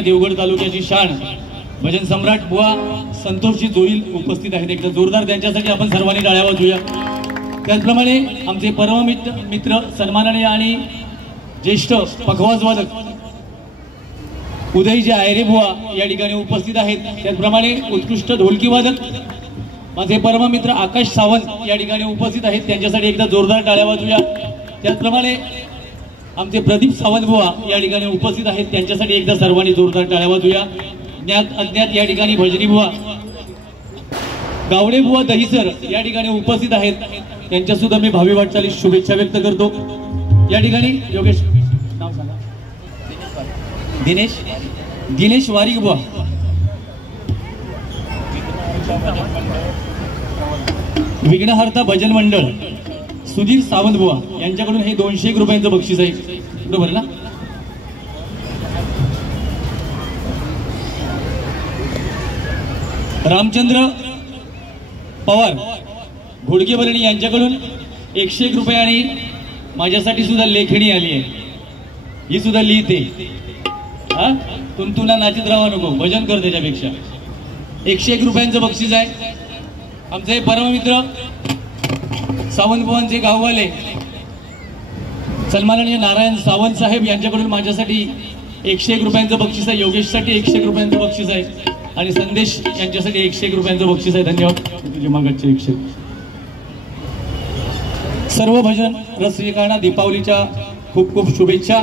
देवगड तालुक्याची शान भजन सम्राट बुवा संतोषजी जोईल उपस्थित आहेत। एकदा जोरदार त्यांच्यासाठी आपण सर्वांनी टाळ्या वाजवूया। त्याचप्रमाणे आमचे परम मित्र सन्माननीय आणि ज्येष्ठ पखवाज वादक उदयजी आयरे बुवा या ठिकाणी उपस्थित आहेत। त्याचप्रमाणे उत्कृष्ट ढोलकी वादक माझे परम मित्र आकाश सावंत या ठिकाणी उपस्थित आहेत। त्यांच्यासाठी एकदा जोरदार टाळ्या वाजवूया। त्याचप्रमाणे आमचे प्रदीप सावंत बुवा या ठिकाणी उपस्थित आहेत। त्यांच्यासाठी एकदा सर्वांनी जोरदार टाळ्या वाजवूया। ज्ञात अज्ञात या ठिकाणी भजनी बुवा गावडे बुवा दहीसर या ठिकाणी उपस्थित आहेत। त्यांच्या सुद्धा मी भावी वाटचालीस शुभेच्छा व्यक्त करतो। या ठिकाणी योगेश नाव सांगा, दिनेश वारिक बुवा, विघ्नहर्ता भजन मंडळ सुधीर सावंत बुवा यांच्याकडून हे 201 रुपयांचं बक्षीस आहे, बरोबर ना? रामचंद्र पवार घोडकेबरणी यांच्याकडून 101 रुपये आणि माझ्यासाठी सुद्धा लेखणी आली आहे, ही सुद्धा लिहिते। हा तुला नाचत राहा नको, भजन कर त्याच्यापेक्षा। 101 रुपयांचं बक्षीस आहे। आमचे परम मित्र सावंत बुवांचे गाववाले सन्माननीय नारायण सावंत साहेब यांच्याकडून माझ्यासाठी 101 रुपयांचं बक्षीस आहे। योगेशसाठी 101 रुपयांचं बक्षीस आहे आणि संदेश यांच्यासाठी 101 रुपयांचं बक्षीस आहे। धन्यवाद। तुझे मागचे 101। सर्व भजन रसिकांना दीपावलीच्या खूप खूप शुभेच्छा।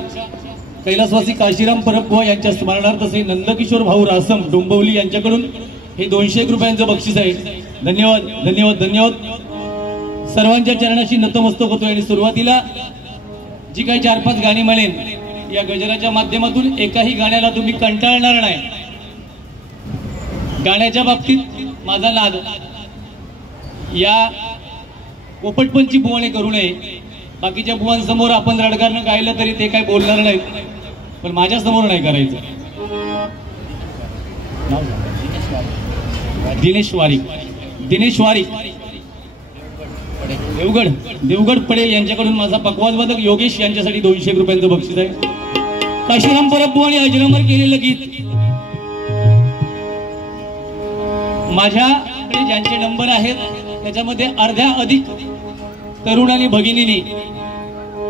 कैलासवासी काशीराम परब बुवा यांच्या स्मरणार्थ श्री नंदकिशोर भाऊ रासम डोंबिवली यांच्याकडून हे 201 रुपयांचं बक्षीस आहे। धन्यवाद धन्यवाद धन्यवाद। सर्वांच्या चरणाशी नतमस्तक होतोय आणि सुरुवातीला जी काही 4-5 गाणी म्हणेन या गजराच्या माध्यमातून एकाही गाण्याला तुम्ही कंटाळणार नाही। गाण्याच्या बाबतीत माझा नाद या पोपटपंची बुवाने करू नये। बाकीच्या बुवांसमोर आपण रडगाणं गायलं तरी ते काही बोलणार नाहीत, पण माझ्या समोर नाही करायचं। दिनेश वारिक देवगड पडे यांच्याकडून माझा पखवाज वादक योगेश यांच्यासाठी 201 रुपयांचं बक्षीस आहे। काशीराम परब बुवाने अजरामर केलेलं गीत माझ्याकडे ज्यांचे नंबर आहेत त्याच्यामध्ये अर्ध्या अधिक तरुण आणि भगिनींनी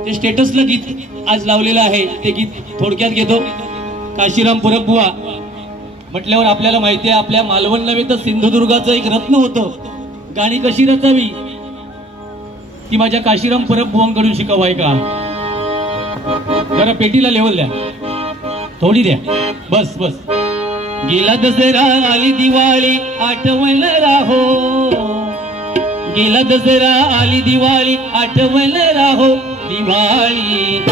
ते स्टेटसला गीत आज लावलेलं आहे, ते गीत थोडक्यात घेतो। काशीराम परब बुवा म्हटल्यावर आपल्याला माहिती आहे आपल्या मालवण नव्हे तर सिंधुदुर्गाचं एक रत्न होतं। गाणी कशी रचावी ती माझ्या काशीराम परब बुवांकडून शिकावं का? जरा पेटीला लेवल द्या, थोडी द्या, बस बस। गेला दसरा आली दिवाळी आठवण राहो, गेला दसरा आली दिवाळी आठवण राहो, दिवाळी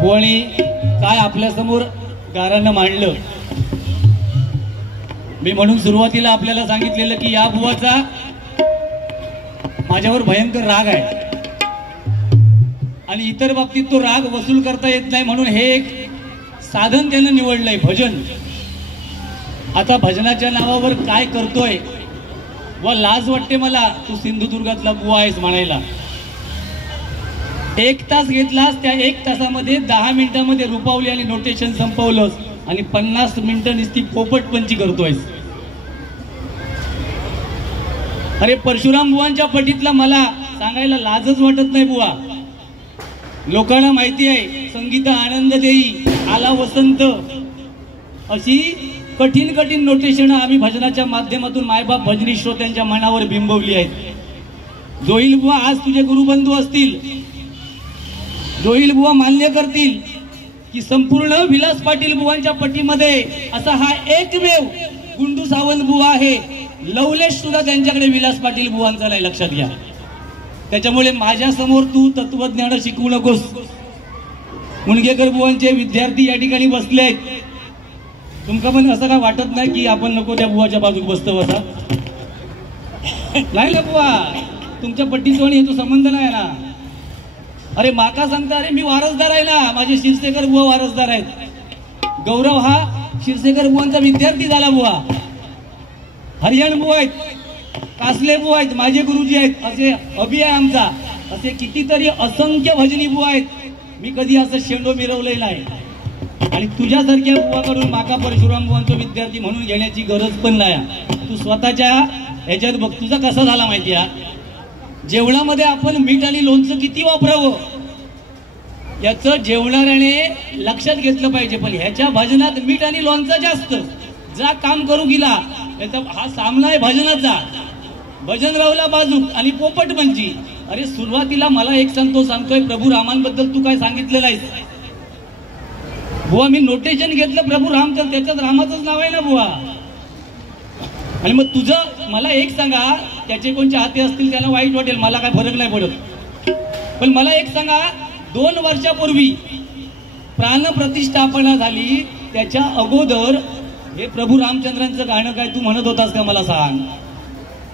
बुवानी काय आपल्या समोर गारानं मांडलं. मी म्हणून सुरुवातीला आपल्याला सांगितलेलं की या बुवाचा माझ्यावर भयंकर राग आहे आणि इतर बाबतीत तो राग वसूल करता येत नाही, म्हणून हे एक साधन त्यानं निवडलंय, भजन. आता भजनाच्या नावावर काय करतोय व लाज वाटते मला. तू सिंधुदुर्गातला बुवा आहेस म्हणायला. 1 तास घेतलास, त्या 1 तासामध्ये 10 मिनिटांमध्ये रुपावली आणि नोटेशन संपवलंस आणि 50 मिनिटं नुसती पोपटपंची करतोयस. अरे परशुराम बुवांच्या पटीतला मला सांगायला लाजच वाटत नाही बुवा. लोकांना माहिती आहे संगीत आनंद देई आला वसंत, अशी कठीण कठीण नोटेशन आम्ही भजनाच्या माध्यमातून मायबाप भजनी श्रोत्यांच्या मनावर बिंबवली आहेत. जोईल बुवा आज तुझे गुरुबंधू असतील, जोईल बुवा मान्य करतील की संपूर्ण विलास पाटील बुवांच्या पट्टीमध्ये असा हा एकमेव गुंडू सावंत बुवा आहे. लवलेश सुद्धा त्यांच्याकडे विलास पाटील बुवांचा नाही, लक्षात घ्या. त्याच्यामुळे माझ्या समोर तू तत्वज्ञान शिकवू नकोस. मुणगेकर बुवांचे विद्यार्थी या ठिकाणी बसले आहेत. तुमका पण असं काय वाटत नाही की आपण नको त्या बुवाच्या बाजूक बसतो बसा? नाही ना बुवा, तुमच्या पट्टीचा आणि याचा संबंध नाही ना. अरे माका सांगता, अरे मी वारसदार आहे ना, माझे शिरसेकर बुवा वारसदार आहेत. गौरव हा शिरसेकर बुवांचा विद्यार्थी झाला बुवा. हरियाण बुवा आहेत, कासले बुवा आहेत, माझे गुरुजी आहेत, असे अभि आहे आमचा, असे कितीतरी असंख्य भजनी बुवा आहेत. मी कधी असं शेंडो मिरवलेला आहे. आणि तुझ्यासारख्या बुवाकडून माका परशुराम बुवांचा विद्यार्थी म्हणून घेण्याची गरज पण नाही. तू स्वतःच्या ह्याच्यात बघ, तुझा कसा झाला माहिती आहे. जेवणामध्ये आपण मीठ आणि लोणचं किती वापरावं याचं जेवणाऱ्याने लक्षात घेतलं पाहिजे. पण ह्याच्या भजनात मीठ आणि लोणचं जास्त. जा काम करू गेला, हा सामना आहे भजनाचा. भजन रावला बाजूक आणि पोपट पंची. अरे सुरुवातीला मला एक सांगतोय प्रभू रामांबद्दल तू काय सांगितलेलं आहेस बुवा. मी नोटेशन घेतलं प्रभू राम, तर त्याच्यात रामाचंच नाव आहे ना बुवा. आणि मग तुझं मला एक सांगा, त्याचे कोणचे हाते असतील त्यांना वाईट वाटेल, मला काय फरक नाही पडत. पण मला एक सांगा, 2 वर्षापूर्वी प्राणप्रतिष्ठापना झाली, त्याच्या अगोदर हे प्रभू रामचंद्रांचं गाणं काय तू म्हणत होतास का मला सांग.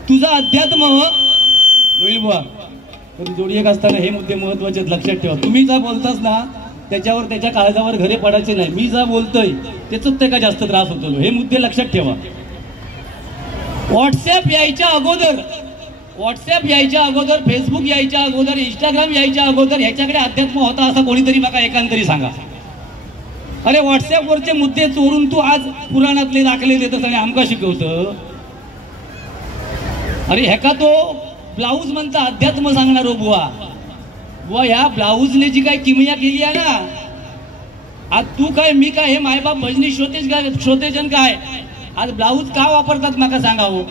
तुझा अध्यात्म होईल बुवा. तर जोडी एक असताना हे मुद्दे महत्वाचे लक्षात ठेवा. तुम्ही जा बोलतास ना त्याच्यावर, त्याच्या काळजावर घरे पडायचे नाही. मी जा बोलतोय त्याच ते का जास्त त्रास होतो, हे मुद्दे लक्षात ठेवा. व्हॉट्सअप यायच्या अगोदर, फेसबुक यायच्या अगोदर, इंस्टाग्राम यायच्या अगोदर ह्याच्याकडे अध्यात्म होता असं कोणीतरी मला एकांतरी सांगा. अरे व्हॉट्सअपवरचे मुद्दे चोरून तू आज पुराणातले दाखले देतस आणि आमका शिकवतं. अरे ह्याका तो ब्लाऊज म्हणता अध्यात्म सांगणार हो बुवा. बुवा ह्या ब्लाऊजने जी काय किमया केली आहे ना, आज तू काय मी काय हे मायबाप भजनी श्रोतेजन काय आज ब्लाऊज का वापरतात माका सांगावं.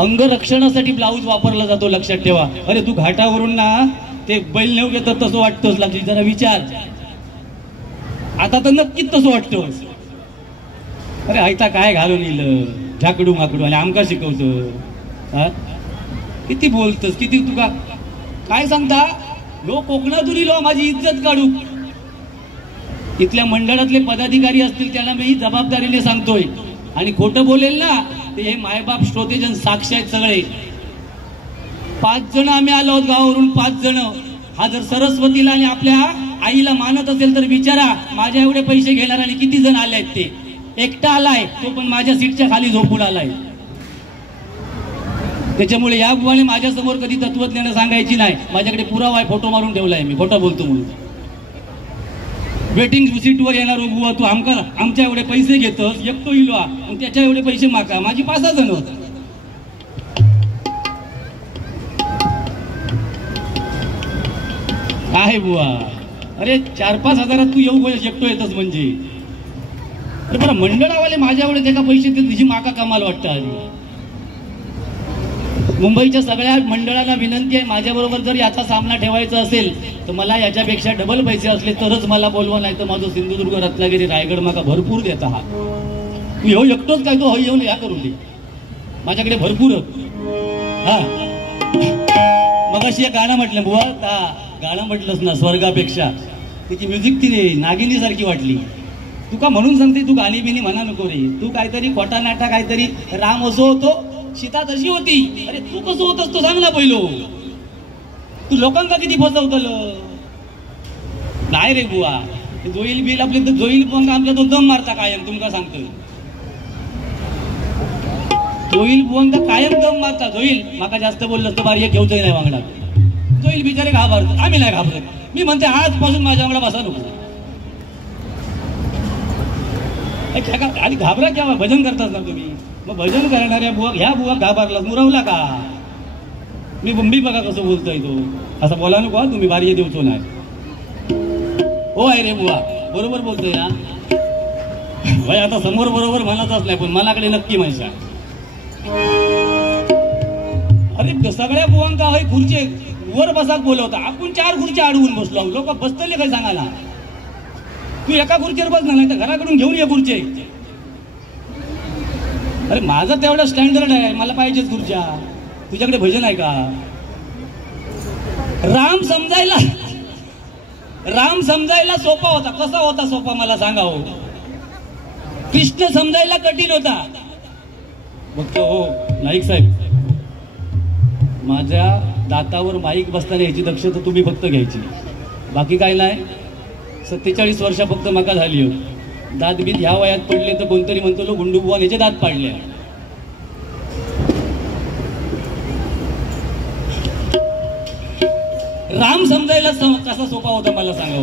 अंगरक्षणासाठी ब्लाऊज वापरला जातो, लक्षात ठेवा. अरे तू घाटावरून ना ते बैल नेऊ घेतात तसं वाटतंच, लक्षात जरा विचार. आता तर नक्कीच तसं वाटतं. अरे आयता काय घालून येईल झाकडू माकडू आणि आमका शिकवतं. किती बोलतस, किती तुका काय सांगता. लोक कोकणातून इलो माझी इज्जत काढू. इथल्या मंडळातले पदाधिकारी असतील त्यांना मी जबाबदारीने सांगतोय. आणि खोटं बोलेल ना ते हे मायबाप श्रोतेजन साक्ष आहेत सगळे. 5 जण आम्ही आलो आहोत गावावरून, 5 जण. हा जर सरस्वतीला आणि आपल्या आईला मानत असेल तर विचारा माझ्या एवढे पैसे घेणार आणि किती जण आले आहेत ते. एकटा आलाय तो पण माझ्या सीटच्या खाली झोपून आलाय. त्याच्यामुळे या बुवाने माझ्या समोर कधी तत्वज्ञान सांगायची नाही. माझ्याकडे पुरावा आहे, फोटो मारून ठेवलाय मी, खोटा बोलतो म्हणून. वेटिंग सीटवर येणार बुवा तू आमच्या एवढे पैसे घेतोस, एकटो इलो आणि त्याच्या एवढे पैसे मागा. माझी 5 जण होत. काय बुवा, अरे 4-5 हजारात तू येऊ एकटो येतस म्हणजे. अरे बरं मंडळावाले माझ्या एवढे त्याला पैसे देत, तुझी माका कमाल वाटतं. आधी मुंबईच्या सगळ्या मंडळाला विनंती आहे, माझ्याबरोबर जर याचा सामना ठेवायचा असेल तर मला याच्यापेक्षा डबल पैसे असले तरच मला बोलवा, नाही तर माझं सिंधुदुर्ग, रत्नागिरी, रायगड माका भरपूर देत आहात. तू येऊ एकटोच काय, तो येऊन या करून दे, माझ्याकडे भरपूर. हा मग अशी एक गाणं म्हटलं बुवा, गाणं म्हटलंच ना, स्वर्गापेक्षा त्याची म्युझिक ती नागिनी सारखी वाटली. तुका म्हणून सांगते, तू गाणी बिनी म्हणा नको रे. तू काहीतरी खोटा नाटा काहीतरी, राम असो होतो, सीता तशी होती. अरे तू कसं होतस तो सांग ना पहिलो. तू लोकांना किती फसवतलं. नाही रे बुवा, जोईल बिल आपले तर जोईल पण आमच्या तो दम मारता कायम. तुमका सांगतोय, जोईल बुवन तर कायम दम मारता. जोईल माका जास्त बोललं तर बारी घेऊचंही नाही वांगडा. जोईल बिचारे घाबरतो, आम्ही नाही घाबरत. मी म्हणते आजपासून माझ्या वांगडा बसा नको. आणि घाबरा क्या, भजन करतात ना तुम्ही. मग भजन करणाऱ्या बुवा, ह्या बुवा घाबरला मुरवला का. मी बंबी बघा कसं बोलतोय तो. असं बोला नको तुम्ही, बारी देऊचो नाही. हो आहे रे बुवा, बरोबर बोलतोय ना भाई. आता समोर बरोबर म्हणतच नाही, पण मलाकडे नक्की म्हणशा. अरे सगळ्या बुवांका होय खुर्ची वर बसाक बोलवता. आपण 4 खुर्च्या अडवून बसलो. लोक बसतले काय सांगायला. तू एका खुर्चीवर बस ना, नाही तर घराकडून घेऊन ये खुर्ची. अरे माझा तेवढा स्टँडर्ड आहे, मला पाहिजेच खुर्च्या. तुझ्याकडे भजन आहे का. राम समजायला सोपा होता. कसा होता सोपा मला सांगा हो. कृष्ण समजायला कठीण होता. बघतो हो नाईक साहेब, माझ्या दातावर माईक बसताना याची दक्षता तुम्ही फक्त घ्यायची, बाकी काय नाही. 47 वर्ष फक्त मका झाली हो. दात बीत ह्या वयात पडले तर कोणतरी म्हणतो लो गुंडू बुवा याचे दात पाडले. राम समजायला कसा सोपा होता मला सांगा.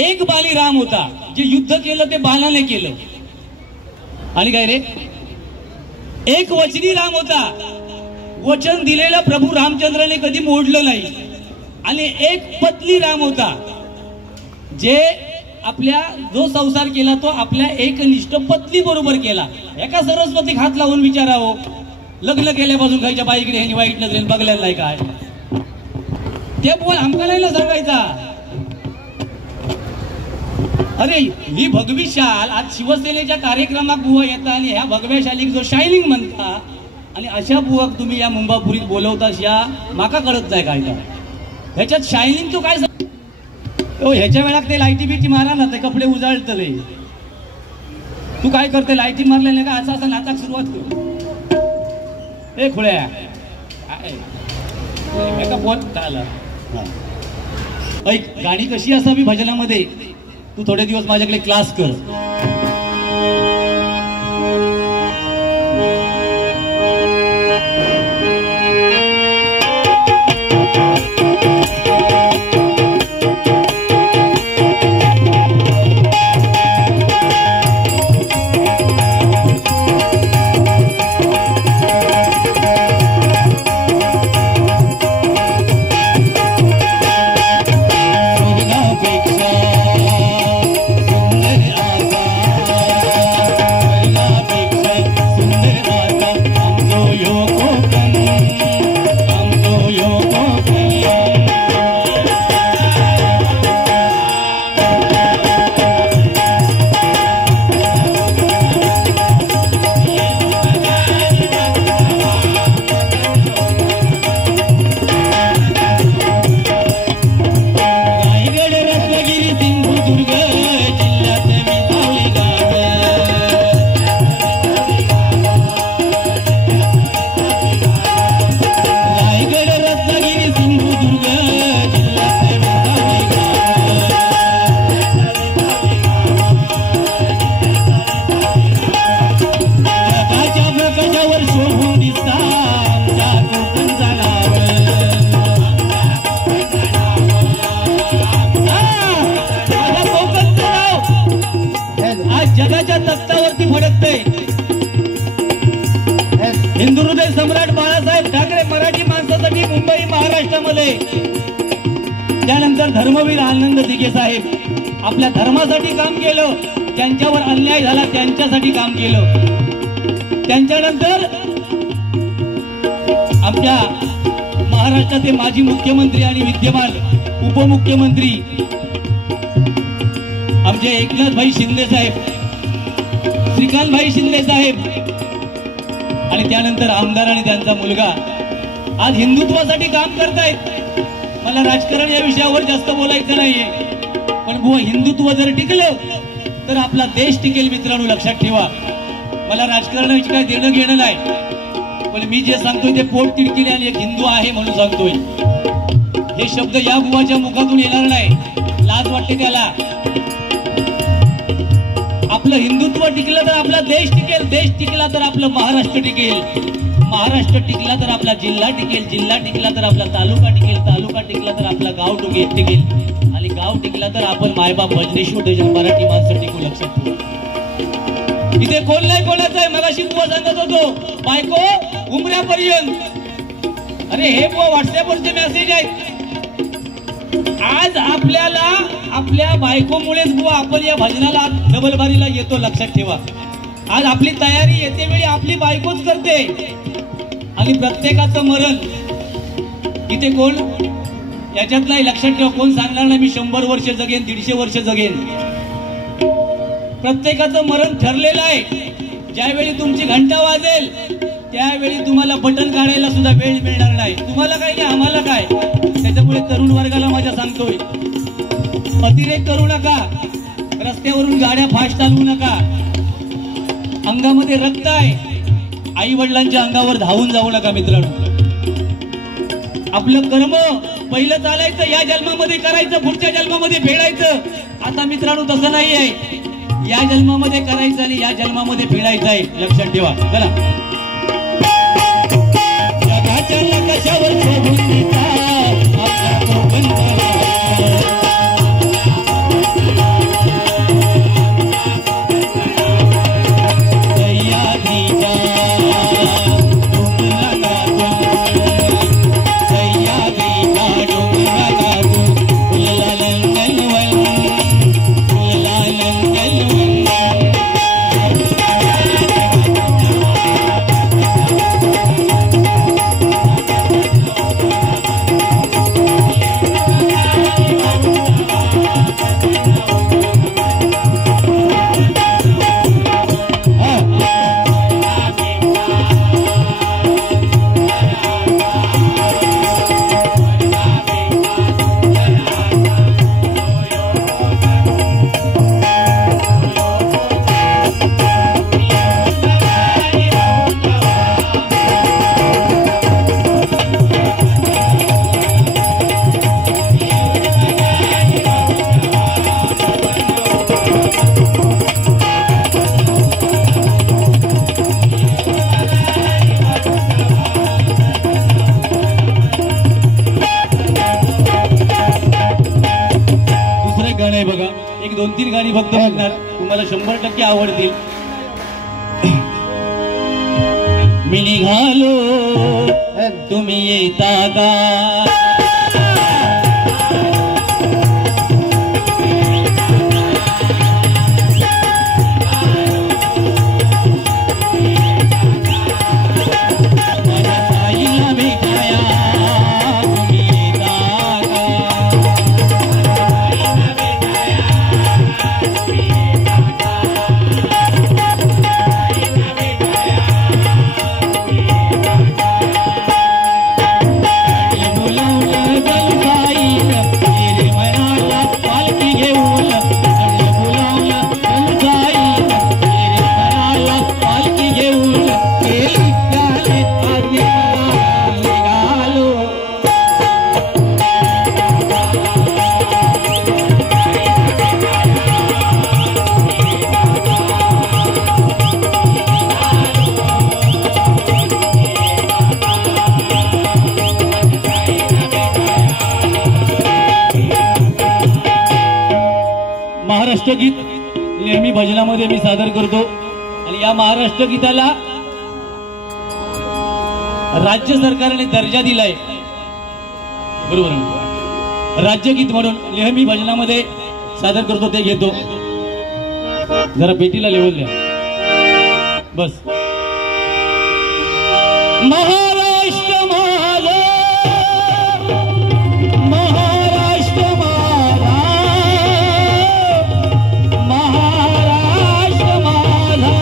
एक बाली राम होता, जे युद्ध केलं ते बाणाने केलं. आणि काय रे, एक वचनी राम होता, वचन दिलेलं प्रभू रामचंद्राने कधी मोडलं नाही. आणि एक पत्नी राम होता, जे आपल्या जो संसार केला तो आपल्या एकनिष्ठ पत्नी बरोबर केला. एका सरस्वती हात लावून विचारावं, लग्न केल्यापासून खायच्या बाईकडे ह्यांनी वाईट नजरेने बघलेलं नाही काय. ते बोल आमका नाही सांगायचा. अरे ही भगवी शाल आज शिवसेनेच्या कार्यक्रमात बुवा येतात आणि ह्या भगव्या शालीक जो शायनिंग म्हणता, आणि अशा बुवाक तुम्ही या मुंबापुरीत बोलवतास, या माका कळत नाही काय. ह्याच्यात शायनिंग तो काय. ह्याच्या वेळात ते लाईटी बिटी मारा ना, ते कपडे उजाळतले. तू काय करते, लाईटी मारले नाही का, असं असं नाटक सुरुवात कर. ए खुळ्या एका बोल आला. ऐक, गाणी कशी असावी भजनामध्ये, तू थोडे दिवस माझ्याकडे क्लास कर. जगाच्या तख्तावरती फडकते. हिंदू हृदय सम्राट बाळासाहेब ठाकरे मराठी माणसासाठी मुंबई महाराष्ट्रामध्ये, त्यानंतर धर्मवीर आनंद दिघे साहेब आपल्या धर्मासाठी काम केलं, ज्यांच्यावर अन्याय झाला त्यांच्यासाठी काम केलं. त्यांच्यानंतर आमच्या महाराष्ट्राचे माजी मुख्यमंत्री आणि विद्यमान उपमुख्यमंत्री आमचे एकनाथभाई शिंदे साहेब, श्रीकांतभाई शिंदे साहेब, आणि त्यानंतर आमदार आणि त्यांचा मुलगा आज हिंदुत्वासाठी काम करतायत. मला राजकारण या विषयावर जास्त बोलायचं नाहीये, पण बुवा हिंदुत्व जर टिकलं तर आपला देश टिकेल. मित्रांनो लक्षात ठेवा, मला राजकारणाची काय देणं घेणं नाही, पण मी जे सांगतोय ते पोट तिडकीने आणि एक हिंदू आहे म्हणून सांगतोय. हे शब्द या बुवाच्या मुखातून येणार नाही, लाज वाटते त्याला. आपलं हिंदुत्व टिकलं तर आपला देश टिकेल, देश टिकला तर आपलं महाराष्ट्र टिकेल, महाराष्ट्र टिकला तर आपला जिल्हा टिकेल, जिल्हा टिकला तर आपला तालुका टिकेल, तालुका टिकला तर आपला गाव टिकेल, आणि गाव टिकला तर आपण मायबाप भजनेश्वर मराठी माणसं टिकू. लक्षात ठेवा, इथे कोण नाही कोणाचं आहे. मगाशी बुवा सांगत होतो बायको उमऱ्यापर्यंत. अरे हे बुवा व्हॉट्सअपवरचे मेसेज आहेत. आज आपल्याला आपल्या बायकोमुळेच बुवा आपण या भजनाला डबलबारीला येतो. लक्षात ठेवा, आज आपली तयारी येते वेळी आपली बायकोच करते. आणि प्रत्येकाचं मरण इथे कोण याच्यात नाही. लक्षात ठेवा, कोण सांगणार नाही मी 100 वर्ष जगेन, 150 वर्ष जगेन. प्रत्येकाचं मरण ठरलेलं आहे. ज्यावेळी तुमची घंटा वाजेल त्यावेळी तुम्हाला बटन काढायला सुद्धा वेळ मिळणार नाही. तुम्हाला काय नाही, आम्हाला काय. त्याच्यामुळे तरुण वर्गाला माझ्या सांगतोय, अतिरेक करू नका, रस्त्यावरून गाड्या फास्ट चालवू नका. अंगामध्ये रक्त आहे, आई वडिलांच्या अंगावर धावून जाऊ नका. मित्रांनो, आपलं कर्म पहिलं चालायचं, या जन्मामध्ये करायचं, पुढच्या जन्मामध्ये फेडायचं. आता मित्रांनो तसं नाही आहे, या जन्मामध्ये करायचं आणि या जन्मामध्ये फेडायचं आहे. लक्षात ठेवा. चला, जगाच्या नकाशावर शोधून देता आपला तो बंधवा. बघा, एक 2-3 गाणी फक्त म्हणणार, तुम्हाला 100% आवडतील. मी निघालो तुम्ही येता का, महाराष्ट्र गीत नेहमी भजनामध्ये मी सादर करतो. आणि या महाराष्ट्र गीताला राज्य सरकारने दर्जा दिलाय, बरोबर, राज्यगीत म्हणून नेहमी भजनामध्ये सादर करतो. ते घेतो, जरा पेटीला लेवल द्या बस. महाराष्ट्र माझा, महाराष्ट्र माझा, महाराष्ट्र माझा,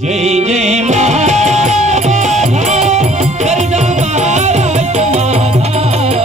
जय जय महाराष्ट्र माझा,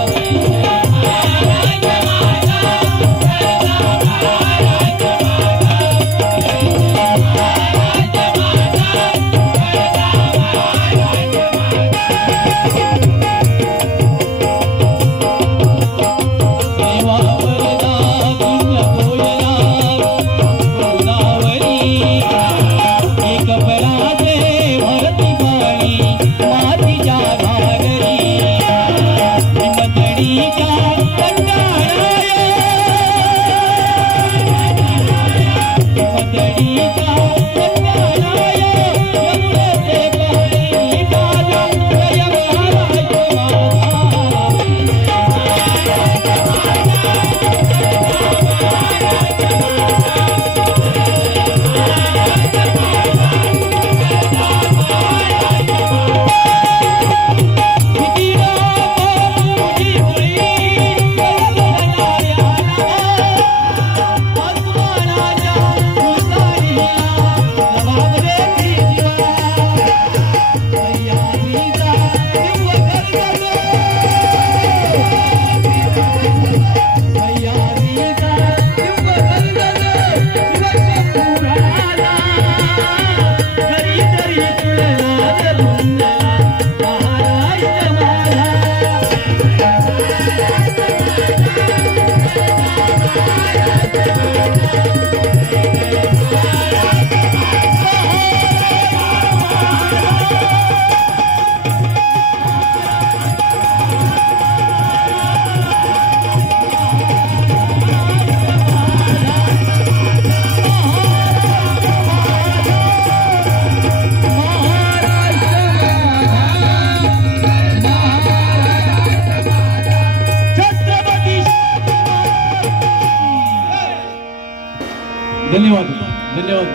धन्यवाद धन्यवाद.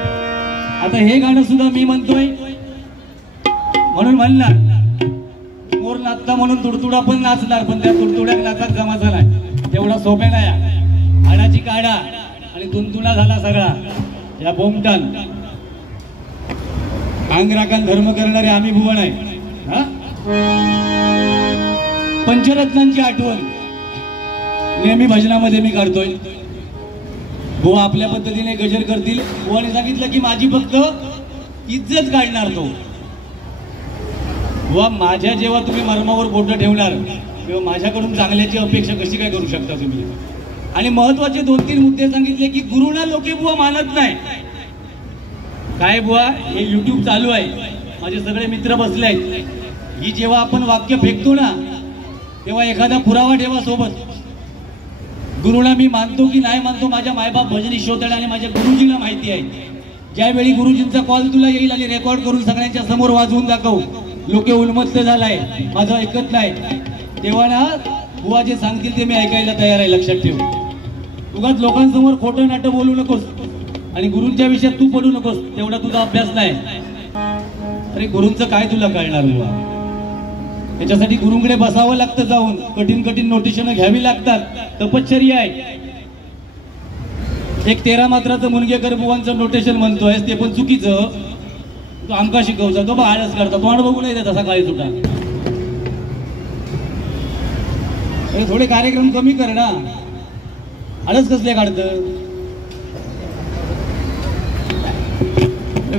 आता हे गाणं सुद्धा मी म्हणतोय म्हणून म्हणणार मोर नाचता म्हणून तुडतुडा पण नाचणार, पण त्या तुडतुड्या नाचात जमा झालाय तेवढा सोप्या नाही. हाडाची काढा आणि तुंतुणा झाला सगळा या बोमटान. अंगराखान धर्म करणारे आम्ही भुवन आहे. पंचरत्नांची आठवण नेहमी भजनामध्ये मी काढतोय. बुवा आपल्या पद्धतीने गजर करतील. बुवाने सांगितलं की माझी फक्त इज्जत काढणार तो. बुवा माझ्या जेव्हा तुम्ही मर्मावर बोट ठेवणार तेव्हा माझ्याकडून चांगल्याची अपेक्षा कशी काय करू शकता तुम्ही. आणि महत्वाचे 2-3 मुद्दे सांगितले की गुरुना लोके बुवा मानत नाही. काय बुवा हे YouTube चालू आहे, माझे सगळे मित्र बसले आहेत. ही जेव्हा आपण वाक्य फेकतो ना तेव्हा एखादा पुरावा ठेवा सोबत. गुरुला मी मानतो की नाही मानतो माझ्या मायबाप भजनी श्रोत्याला आणि माझ्या गुरुजींना माहिती आहे. ज्यावेळी गुरुजींचा कॉल तुला येईल आणि रेकॉर्ड करून सगळ्यांच्या समोर वाजवून दाखव लोके उन्मत्त झालाय माझं ऐकत नाही, तेव्हा ना बुवा जे सांगतील ते मी ऐकायला तयार आहे. लक्षात ठेव. उगाच लोकांसमोर खोटं नाटं बोलू नकोस आणि गुरूंच्या विषयात तू पडू नकोस. तेवढा तुझा अभ्यास नाही. अरे गुरूंचं काय तुला कळणार बुवा. त्याच्यासाठी गुरुंकडे बसावं लागतं जाऊन. कठीण कठीण नोटिशन घ्यावी लागतात. तपश्चर्या आहे. एक 13 मात्राचं मुनगेकर बुवांचं नोटेशन म्हणतोय ते पण चुकीचं. तो आमका शिकवचा तो आळस करता तोंड बघू नाही देता सकाळी सुद्धा. थोडे कार्यक्रम कमी कर ना. आळस कसले काढतं.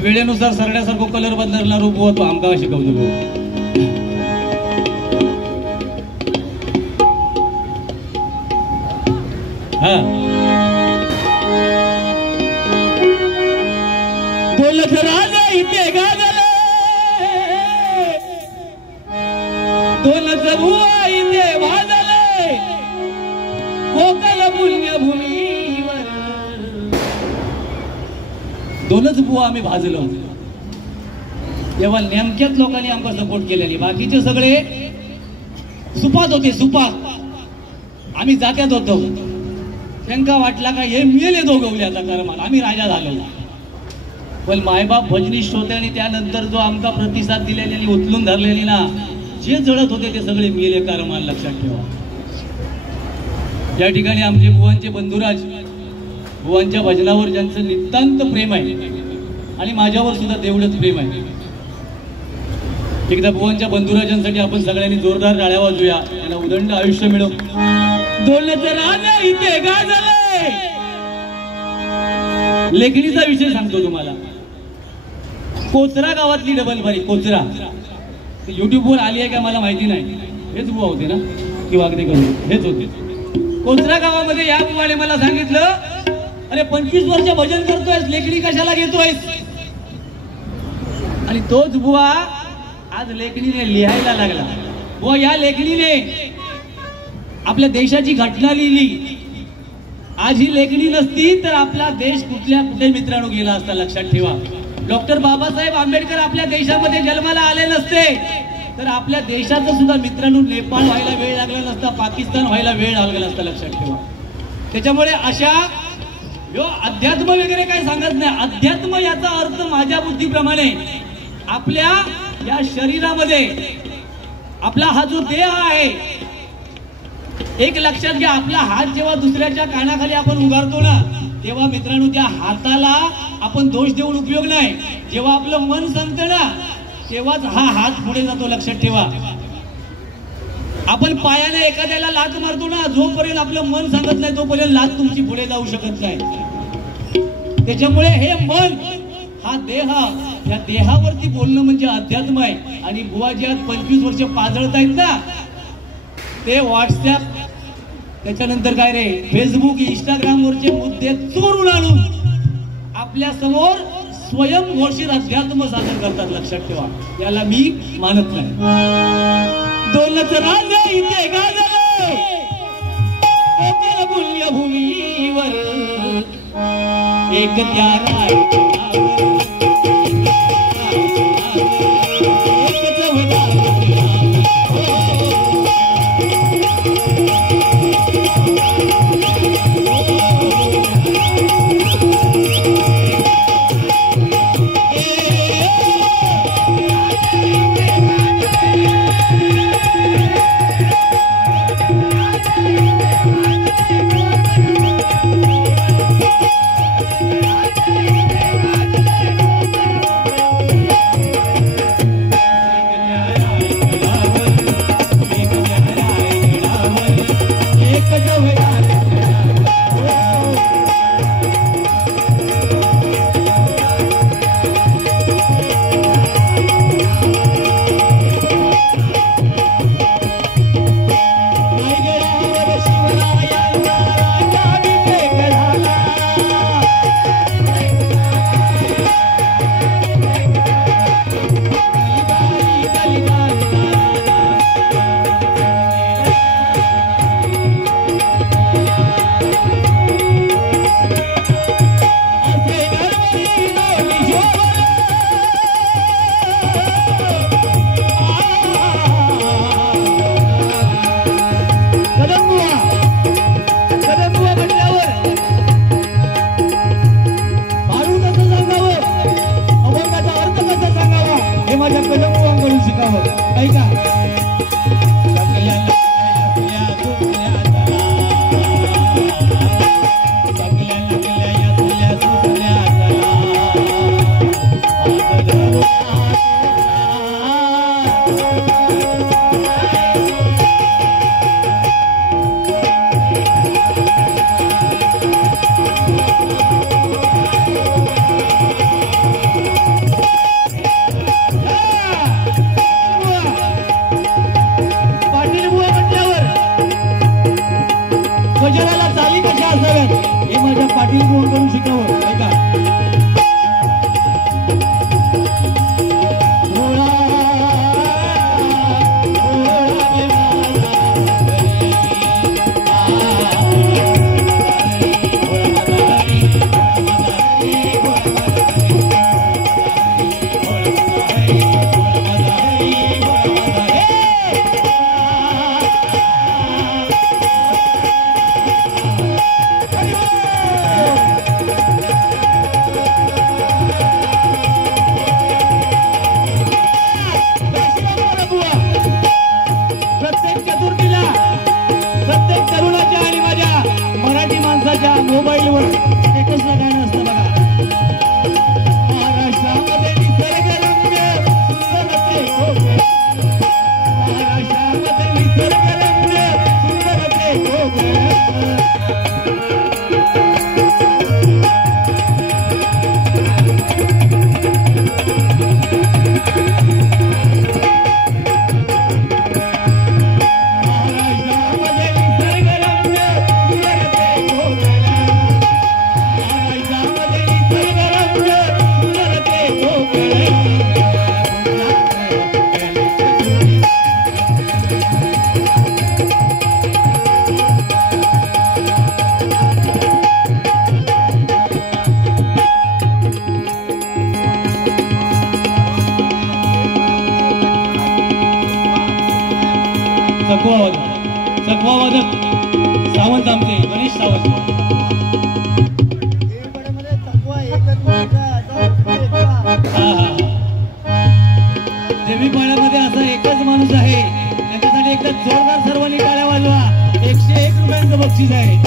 वेळेनुसार सरण्यासारखं कलर बदलणार बुवा तो आमका शिकवतो. हा बोलत राजा इथे गाजले दोनच बुवा इथे भाजले कोकण पुण्यभूमीवर. दोनच बुवा आम्ही भाजलो तेव्हा नेमक्याच लोकांनी आमका सपोर्ट केलेली. बाकीचे सगळे सुपात होते. सुपात आम्ही जात्यात होतो. त्यांना वाटला का हे मेले दोघवल्याचा कर्माला आम्ही राजा झालो. पण मायबाप भजनी श्रोते आणि त्यानंतर जो आमचा प्रतिसाद दिलेली आणि उचलून धरलेली ना जे जळत होते ते सगळे मेले कर्माला. लक्षात ठेवा. या ठिकाणी आमचे बुवांचे बंधुराज बुवांच्या भजनावर ज्यांचं नितांत प्रेम आहे आणि माझ्यावर सुद्धा तेवढंच प्रेम आहे. एकदा बुवांच्या बंधुराजांसाठी आपण सगळ्यांनी जोरदार टाळ्या वाजूया. त्यांना उदंड आयुष्य मिळो. दोनच राजा इथे गाजले. लेखणीचा विषय सांगतो तुम्हाला. कोचरा गावातली डबल बारी कोचरा YouTube वर आली आहे का मला माहिती नाही. हेच बुवा होते ना की वागणे करून हेच होते. कोचरा गावामध्ये या बुवाने मला सांगितलं अरे 25 वर्ष भजन करतोयस लेखणी कशाला घेतोयस. आणि तोच बुवा आज लेखणीने लिहायला लागला. बुवा या लेखणीने आपल्या देशाची घटना लिहिली. आज ही लेखणी नसती तर आपला देश कुठे मित्रांनो गेला असता. लक्षात ठेवा. डॉक्टर बाबासाहेब आंबेडकर आपल्या देशामध्ये जन्माला आले नसते तर आपल्या देशाचं सुद्धा मित्रांनो नेपाळ व्हायला वेळ लागला नसता. पाकिस्तान व्हायला वेळ लागला नसता. लक्षात ठेवा. त्याच्यामुळे अशा अध्यात्म वगैरे काही सांगत नाही. अध्यात्म याचा अर्थ माझ्या बुद्धीप्रमाणे आपल्या या शरीरामध्ये आपला हा जो देह आहे. एक लक्षात घ्या आपला हात जेव्हा दुसऱ्याच्या कानाखाली आपण उगारतो ना तेव्हा मित्रांनो त्या हाताला आपण दोष देऊन उपयोग नाही. जेव्हा आपलं मन सांगतं ना तेव्हाच हा हात पुढे जातो. लक्षात ठेवा. आपण पायाने एखाद्याला लात मारतो ना जोपर्यंत आपलं मन सांगत नाही तोपर्यंत लात तुमची पुढे जाऊ शकत नाही. त्याच्यामुळे हे मन हा देह या देहावरती बोलणं म्हणजे अध्यात्म आहे. आणि बुवा जे आज 25 वर्ष पाजळत आहेत ना ते व्हॉट्सअप त्याच्यानंतर काय रे, फेसबुक इंस्टाग्राम वरचे मुद्दे चोरून आणून आपल्या समोर स्वयंघोषित अध्यात्म सादर करतात. लक्षात ठेवा, याला मी मानत नाही. दोनच राजा इथे गाजले पुण्यभूमीवर, एक त्या सावंत आमचे गणेश सावंत. देवीपाड्यामध्ये असा एकच माणूस आहे, त्याच्यासाठी एकदा जोरदार सर्वांनी टाळ्या वाजवा. 101 रुपयांचं बक्षीस आहे.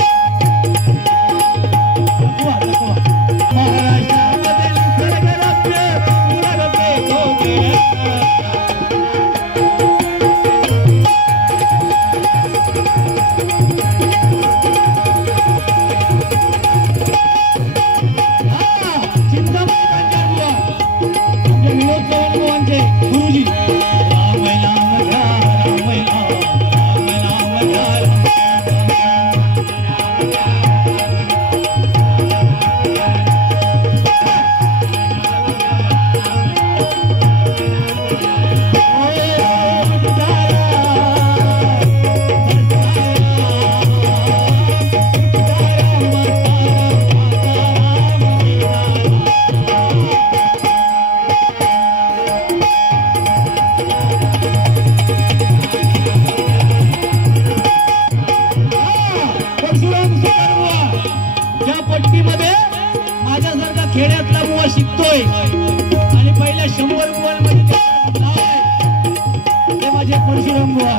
खेड्यातला बुवा शिकतोय आणि पहिल्या 100 बुवांमध्ये नाव आहे ते माझे परशुराम बुवा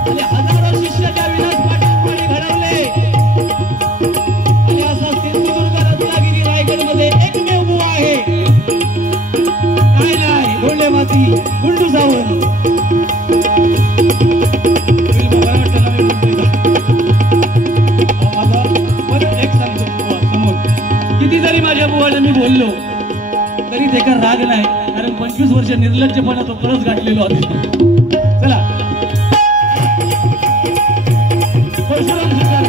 आणि हजारो शिष्य त्या विलास पाटील घडवले आणि असा सिंधुदुर्ग रत्नागिरी रायगड मध्ये एकमेव बुवा आहे काय नाही डोळे माती गुंडू सावंत किती जरी माझ्या बुवाला मी बोललो तरी त्याचा राग नाही कारण 25 वर्ष निर्लज्जपणा तो परत गाठलेलो आहे चला परशुराम सरकार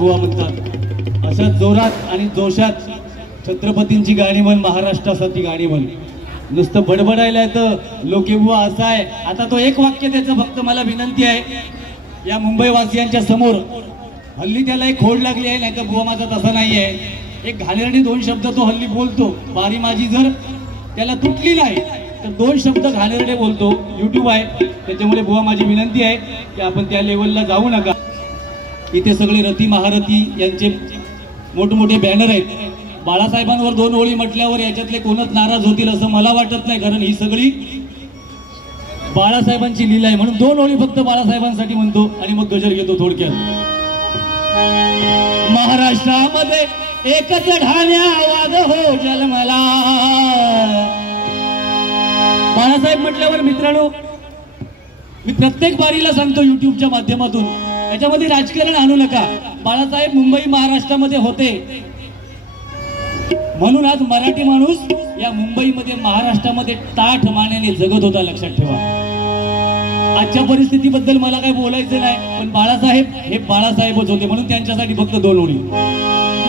बुवा म्हणतात अशा जोरात आणि जोशात छत्रपतींची गाणी म्हण महाराष्ट्रासाठी गाणी म्हण नुसतं बडबडायला येतं लोके बुवा असा आहे आता तो एक वाक्य त्याचं फक्त मला विनंती आहे या मुंबई वासियांच्या समोर हल्ली त्याला एक खोड लागली आहे नाही तर बुवा माझा तसा नाही आहे एक घाणेरडी 2 शब्द तो हल्ली बोलतो बारी माझी जर त्याला तुटली नाही तर 2 शब्द घाणेरडे बोलतो YouTube आहे त्याच्यामुळे बुवा माझी विनंती आहे की आपण त्या लेवलला जाऊ नका इथे सगळे रती महारथी यांचे मोठमोठे बॅनर आहेत बाळासाहेबांवर 2 ओळी म्हटल्यावर याच्यातले कोणच नाराज होतील असं मला वाटत नाही कारण ही सगळी बाळासाहेबांची लीला आहे म्हणून 2 ओळी फक्त बाळासाहेबांसाठी म्हणतो आणि मग गजर घेतो थोडक्यात महाराष्ट्रामध्ये एकच ढाण्या आवाज हो जन्मला बाळासाहेब म्हटल्यावर मित्रांनो मी प्रत्येक बारीला सांगतो युट्यूबच्या माध्यमातून याच्यामध्ये राजकारण आणू नका बाळासाहेब मुंबई महाराष्ट्रामध्ये होते म्हणून आज मराठी माणूस या मुंबईमध्ये महाराष्ट्रामध्ये ताठ मानेने जगत होता लक्षात ठेवा आजच्या परिस्थितीबद्दल मला काही बोलायचं नाही पण बाळासाहेब हे बाळासाहेबच होते म्हणून त्यांच्यासाठी फक्त 2 ओळी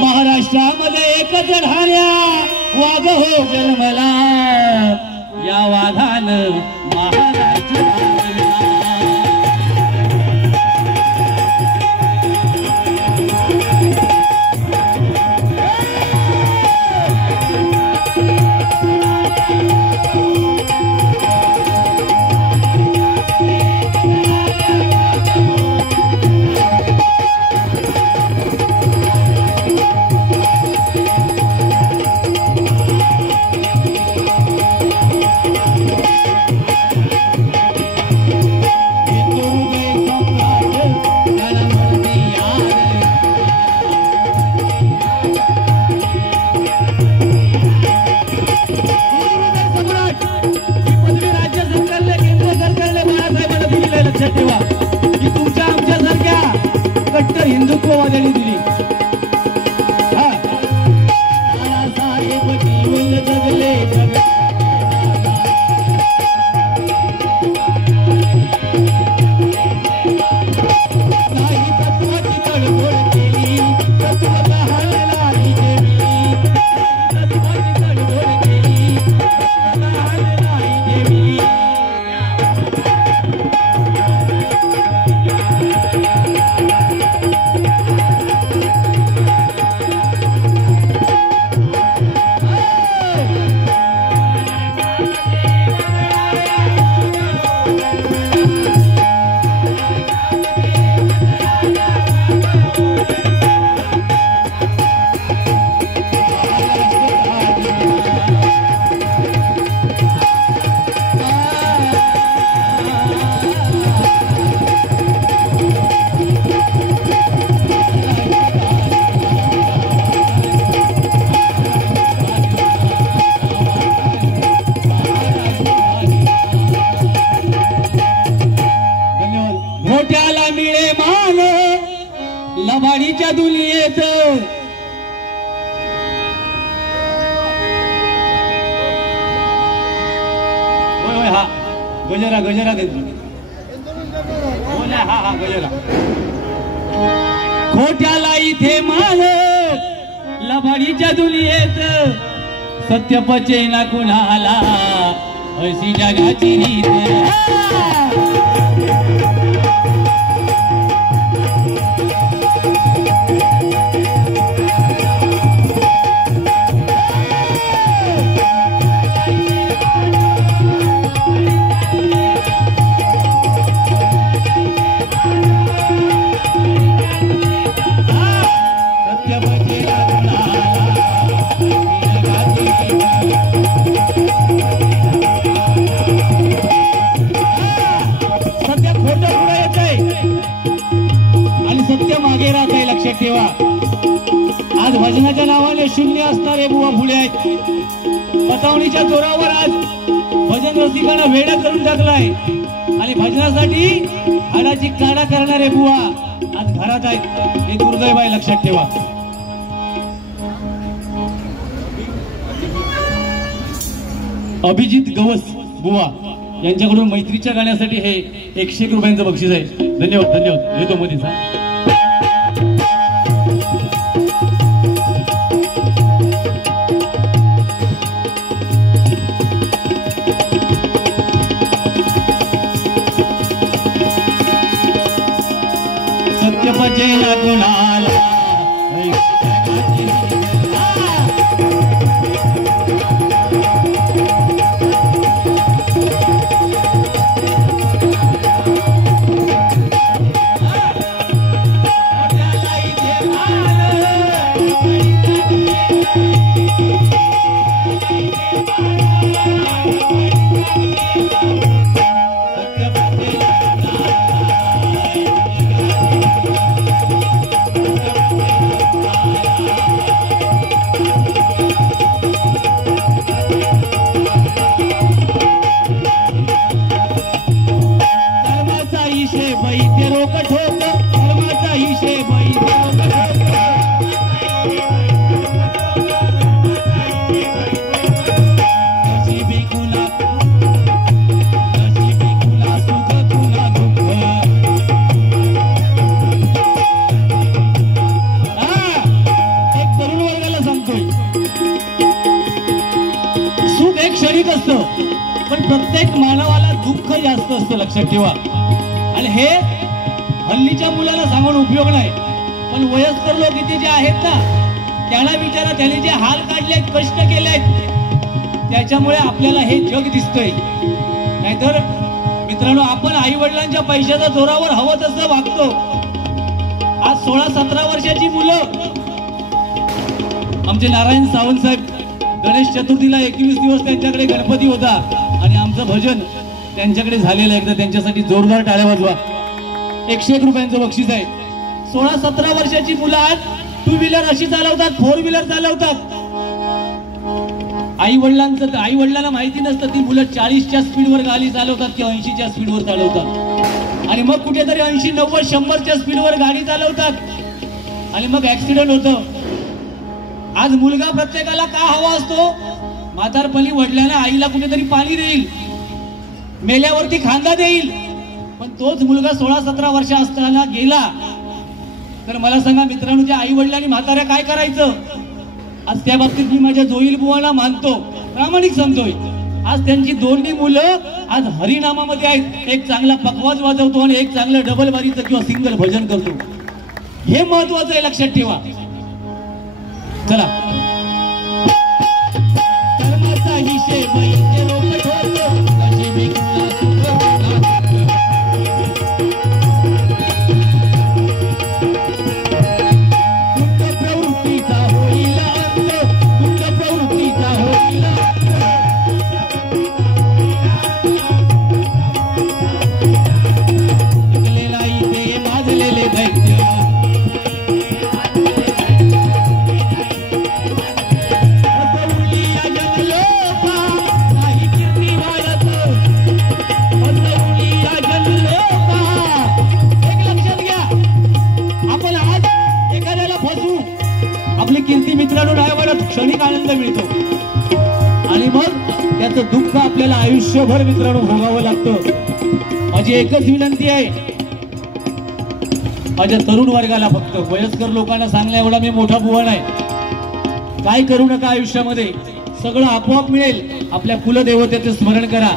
महाराष्ट्रामध्ये एकच ढाण्या वाघ हो जन्मला या वाघानं महाराष्ट्र वाद्याने दिली. साहेब जीवन जगले नाही तत्वाची तडजोड केली, तत्व लहानला लबाडीच्या दुनियेत होय होय हा गजरा गजरा देतो हा हा गजरा खोट्याला इथे मान लबाडीच्या दुनियेत सत्य पचे ना कुणाला अशी जगाची रीत लक्षात ठेवा. आज भजनाच्या नावाने शून्य असणारे बुवा पुढे आहेत. पतावणीच्या जोरावर आज भजन रसिकांना वेडा करून टाकलाय आणि भजनासाठी हाडाची काढा करणारे बुवा आज घरात आहेत. हे दुर्दैव आहे, लक्षात ठेवा. अभिजित गवस बुवा यांच्याकडून मैत्रीच्या गाण्यासाठी हे 101 रुपयांचं बक्षीस आहे. धन्यवाद धन्यवाद. येतो मध्येच. सत्यपचेला कुणाला पण प्रत्येक मानवाला दुःख जास्त असतं, लक्षात ठेवा. आणि हे हल्लीच्या मुलाला सांगून उपयोग नाही, पण वयस्कर लोक इथे जे आहेत ना त्याला विचारा, त्याने जे हाल काढलेत, कष्ट केलेत, त्याच्यामुळे आपल्याला हे जग दिसतंय. नाहीतर मित्रांनो, आपण आई वडिलांच्या पैशाच्या जोरावर हवं तसं वागतो. आज 16-17 वर्षाची मुलं, आमचे नारायण सावंत साहेब गणेश चतुर्थीला 21 दिवस त्यांच्याकडे गणपती होता आणि आमचं भजन त्यांच्याकडे झालेलं. एकदा त्यांच्यासाठी जोरदार टाळ्या वाजवा. 101 रुपयांचं बक्षीस आहे. 16-17 वर्षाची मुलं आज 2 व्हीलर अशी चालवतात, 4 व्हीलर चालवतात. आई वडिलांना माहिती नसतं ती मुलं 40च्या स्पीडवर गाडी चालवतात किंवा 80च्या स्पीडवर चालवतात. आणि मग कुठेतरी 80, 90, 100च्या स्पीडवर गाडी चालवतात. आणि मग ऍक्सिडेंट होतं. आज मुलगा प्रत्येकाला का हवा असतो? म्हातारपणी वडिलांना आईला कुठेतरी पाणी देईल, मेल्यावरती खांदा देईल. पण तोच मुलगा 16-17 वर्ष असताना गेला तर मला सांगा मित्रांनो, त्या आई वडिलांनी म्हाताऱ्या काय करायचं? आज त्या बाबतीत मी माझ्या जोईल बुवाला मानतो, प्रामाणिक समजतोय. आज त्यांची दोन्ही मुलं आज हरिनामामध्ये आहेत. एक चांगला पखवाज वाजवतो आणि एक चांगलं डबल बारीचं किंवा सिंगल भजन करतो. हे महत्वाचं आहे, लक्षात ठेवा. चला, कर्माचा हिशेब इथे रोख ठेवतो, कशी विकला प्रवृत्तीचा होईल अंत, कुंड प्रवृत्तीचा होईल शिकलेला इथे माजलेले दैत्य. आपली कीर्ती मित्रांनो नाही वाढत, क्षणिक आनंद मिळतो आणि मग त्याचं दुःख आपल्याला आयुष्यभर मित्रांनो भोगावं लागतं. माझी एकच विनंती आहे माझ्या तरुण वर्गाला, फक्त वयस्कर लोकांना सांगण्या एवढा मी मोठा बुवा नाही. काय करू नका आयुष्यामध्ये, सगळं आपोआप मिळेल. आपल्या कुलदेवतेचं स्मरण करा,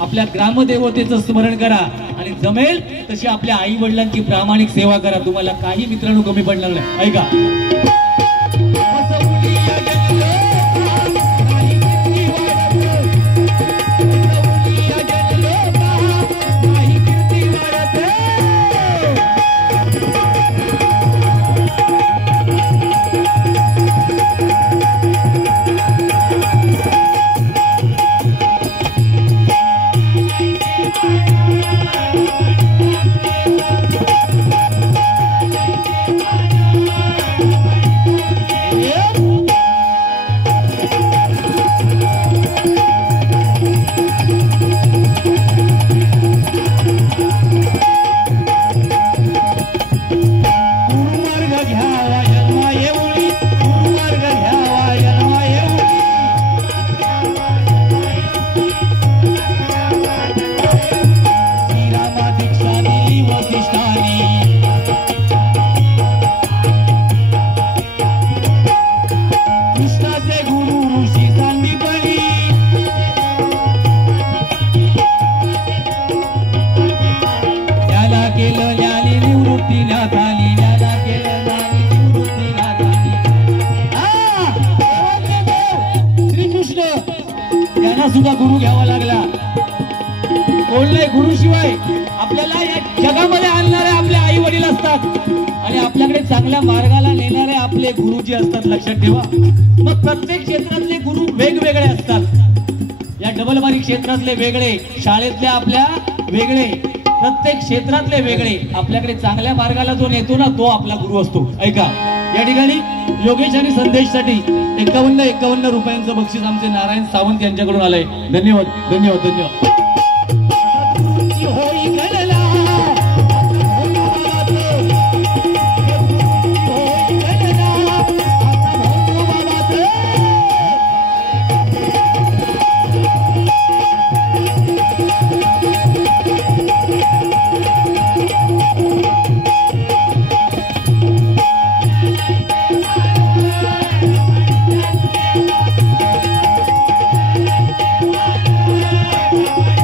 आपल्या ग्रामदेवतेचं स्मरण करा आणि जमेल तशी आपल्या आई वडिलांची प्रामाणिक सेवा करा. तुम्हाला काही मित्रांनो कमी पडणार नाही. ऐका, सुद्धा गुरु घ्यावा लागला. कोणलाही गुरुशिवाय आपल्याला या जगामध्ये आणणारे आपले आई वडील असतात आणि आपल्याकडे चांगल्या मार्गाला नेणारे आपले गुरुजी असतात. लक्षात ठेवा. मग प्रत्येक क्षेत्रातले गुरु वेगवेगळे असतात. या डबलबारी क्षेत्रातले वेगळे, शाळेतले आपल्या वेगळे, प्रत्येक क्षेत्रातले वेगळे. आपल्याकडे चांगल्या मार्गाला जो नेतो ना तो आपला गुरु असतो. ऐका, या ठिकाणी योगेश आणि संदेशसाठी 51 रुपयांचं बक्षीस आमचे नारायण सावंत यांच्याकडून आलंय. धन्यवाद धन्यवाद धन्यवाद. Bye.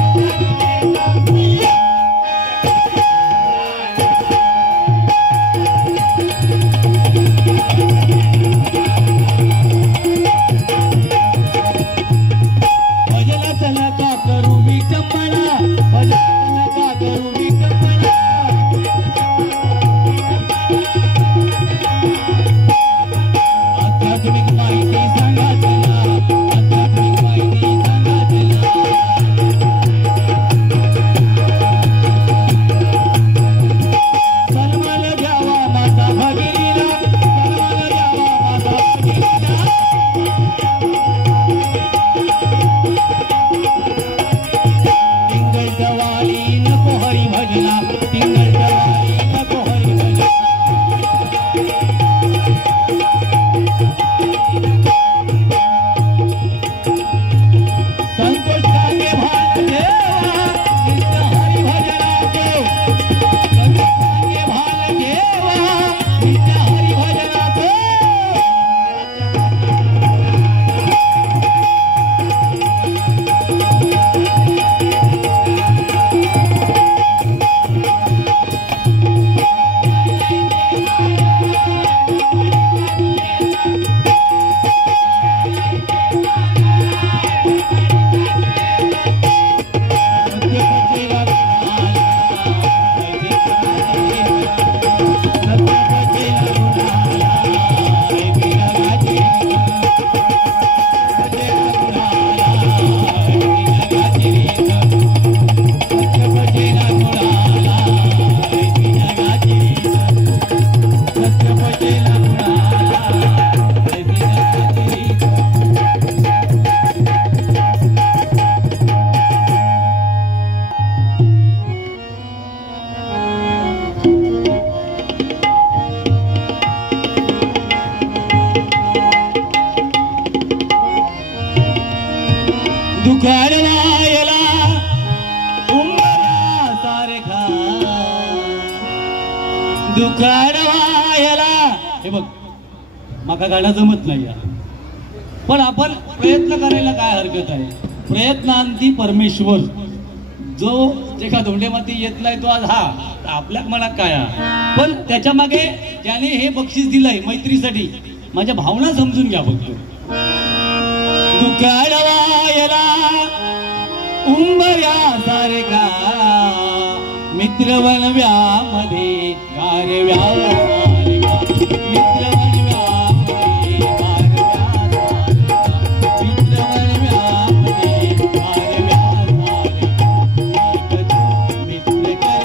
दुखाडवायला हे बघ माका गाणं जमत नाही पण आपण प्रयत्न करायला काय हरकत आहे. प्रयत्नांती परमेश्वर. जो जे का धोंडे माती येत नाही तो आज हा आपल्या मनात काय पण त्याच्या मागे ज्याने हे बक्षीस दिलंय मैत्रीसाठी माझ्या भावना समजून घ्या फक्त. दुखाडवायला उंबऱ्या सारखा मित्र वनव्यामध्ये गारव्या सारखा मित्र वनव्यामध्ये गारव्या सारखा मित्र वनव्यामध्ये गारव्या सारखा मित्र कर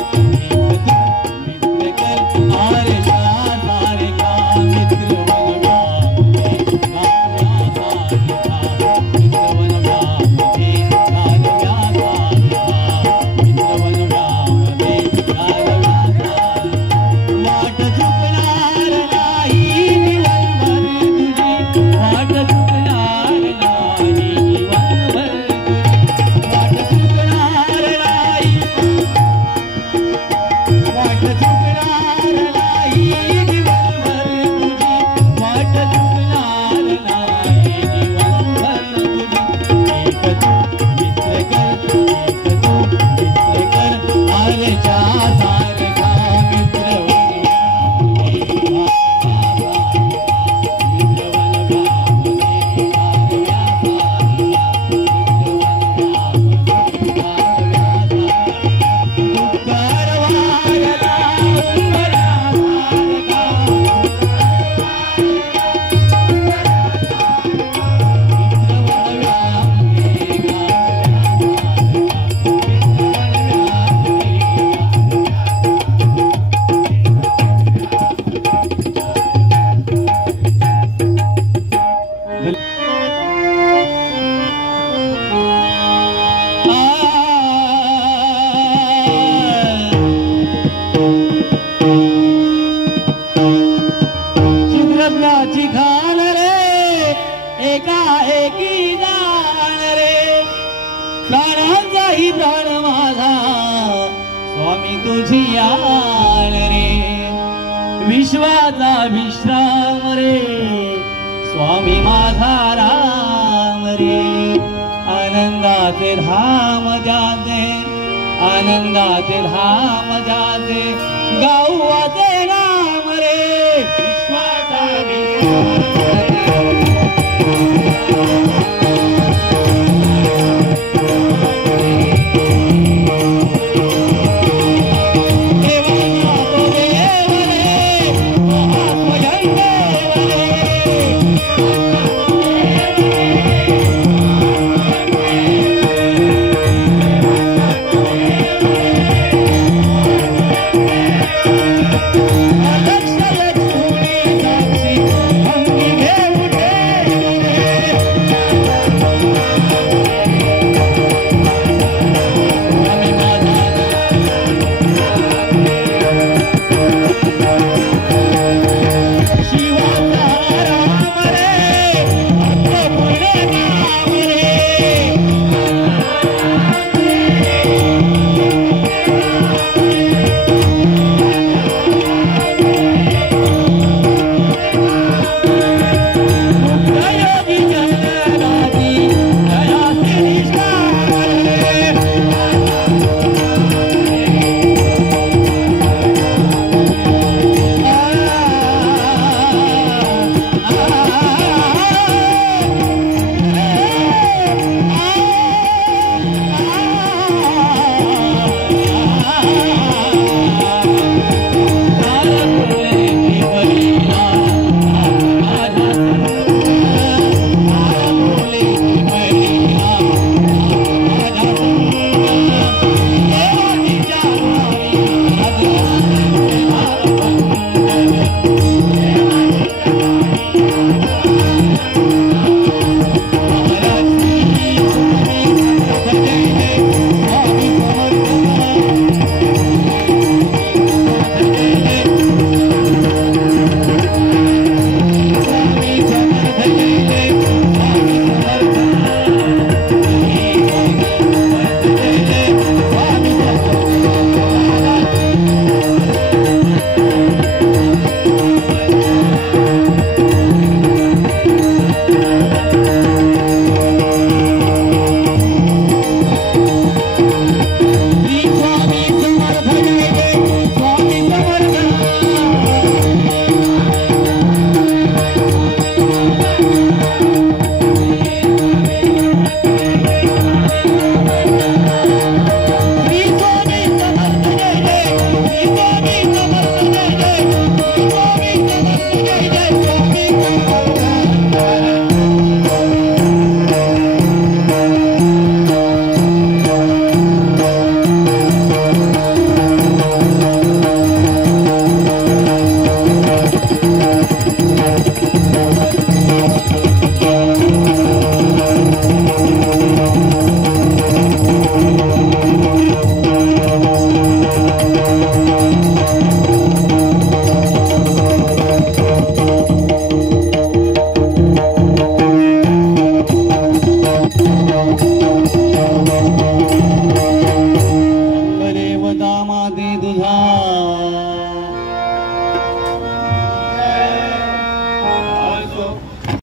मित्र कर आरशा सारखा मित्र वनव्यामध्ये गारव्या सारखा मित्र वनव्यामध्ये गारव्या सारखा मित्र वनव्यामध्ये वाट चुकणार नाही निवनभर तुझी वाट चुकणार नाही निवनभर वाट चुकणार नाही वाट चुकणार नाही निवनभर तुझी वाट चुकणार नाही निवनभर तुझी एक तू मित्र कर एक तू मित्र कर आरच्या सारखा मित्र चित्रज्ञाची खान रे एका एकी जाण रे प्राणांचाही प्राण माझा स्वामी तुझी आण रे विश्वाचा विश्राम रे स्वामी माझा राम रे आनंदाचे धाम जाते आनंदाचे धाम जाते गावाचे